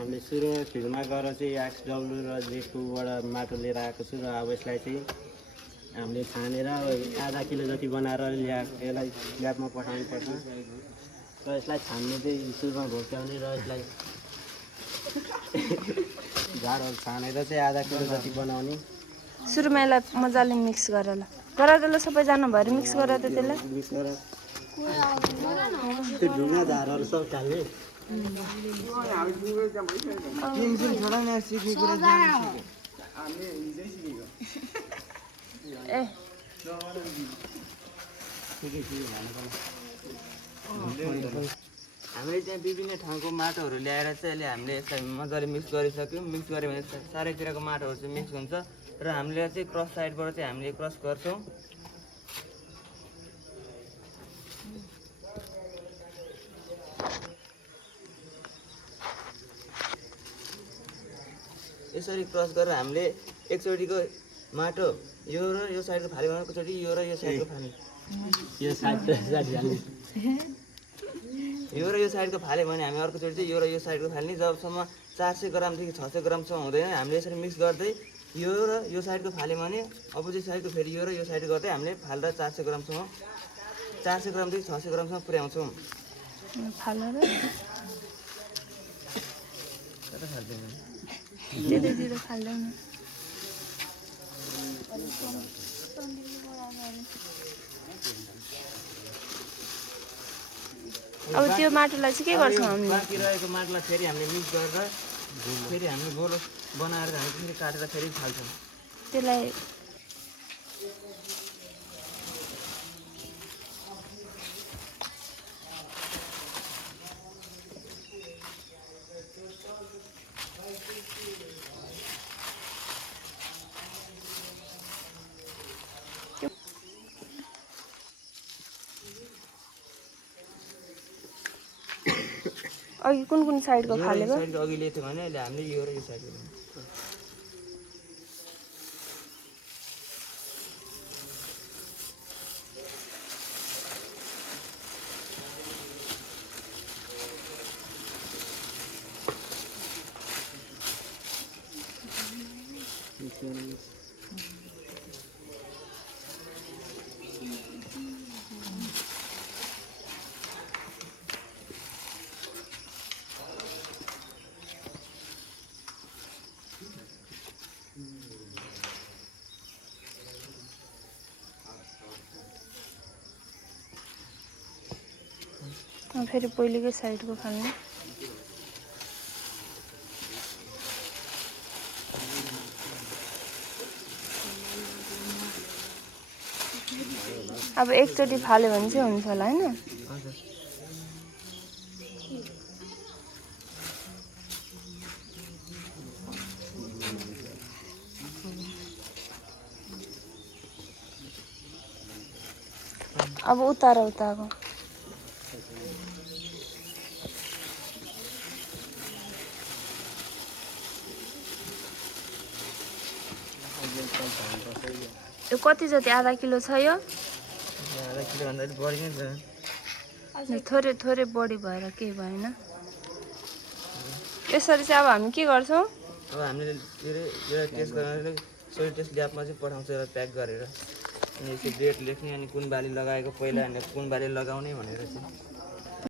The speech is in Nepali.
हामीले सुरुमा फिल्डमा गएर चाहिँ XW र J2बाट माटो लिएर आएको छु र अब यसलाई चाहिँ हामीले छानेर आधा किलो जति बनाएर यसलाई ल्याबमा पठाउनु पर्छ र यसलाई छान्ने चाहिँ सुरुमा भोक्याउने र यसलाई झारहरू छानेर चाहिँ आधा किलो जति बनाउने सुरुमा यसलाई मजाले मिक्स गरेर ल त्यसलाई सबैजना भएर मिक्स गरेर त्यसलाई मिक्स गरेर त्यो ढुङ्गा झारहरू सब खाल्ने ए हामीले चाहिँ विभिन्न ठाउँको माटोहरू ल्याएर चाहिँ अहिले हामीले यसलाई मजाले मिक्स गरिसक्यौँ। मिक्स गऱ्यो भने चारैतिरको माटोहरू चाहिँ मिक्स हुन्छ र हामीले चाहिँ क्रस साइडबाट चाहिँ हामीले क्रस गर्छौँ। यसरी क्रस गरेर हामीले एकचोटिको माटो यो र यो साइडको फाल्यो भने एकचोटि यो र यो साइडको फाल्ने यो साइड यो र यो साइडको फाल्यो भने हामी अर्कोचोटि चाहिँ यो र यो साइडको फाल्ने जबसम्म 400 ग्रामदेखि 600 ग्रामसम्म हुँदैन हामीले यसरी मिक्स गर्दै यो र यो साइडको फाल्यो भने अपोजिट साइडको फेरि यो र यो साइड गर्दै हामीले फाल्दा 400 ग्रामसम्म 400 ग्रामदेखि 600 ग्रामसम्म पुर्याउँछौँ। फालेर कता फाल्दैन त्यतैतिर फाल्दैन। अब त्यो माटोलाई चाहिँ के गर्छौँ हामीले? बाँकी रहेको माटोलाई फेरि हामीले मिक्स गरेर फेरि हामीले गोलो बनाएर हामी फेरि काटेर फेरि फाल्छौँ। त्यसलाई अघि कुन कुन साइडको फालेको? साइडको अघि लिएको थियो भने अहिले हामीले यो र यो साइडको फेरि पहिलेकै साइडको फाल्ने। अब एकचोटि फाल्यो भने चाहिँ हुन्छ होला होइन? अब उताको यो कति जति आधा किलो छ यो? आधा किलोभन्दा अलिक बढी नै छ। थोरै थोरै बढी भएर केही भएन। यसरी चाहिँ अब हामी के गर्छौँ? अब हामीले यो टेस्ट गरेर सोइल टेस्ट ल्याबमा चाहिँ पठाउँछ एउटा प्याक गरेर अनि यसको डेट लेख्ने अनि कुन बाली लगाएको पहिला अनि कुन बाली लगाउने भनेर चाहिँ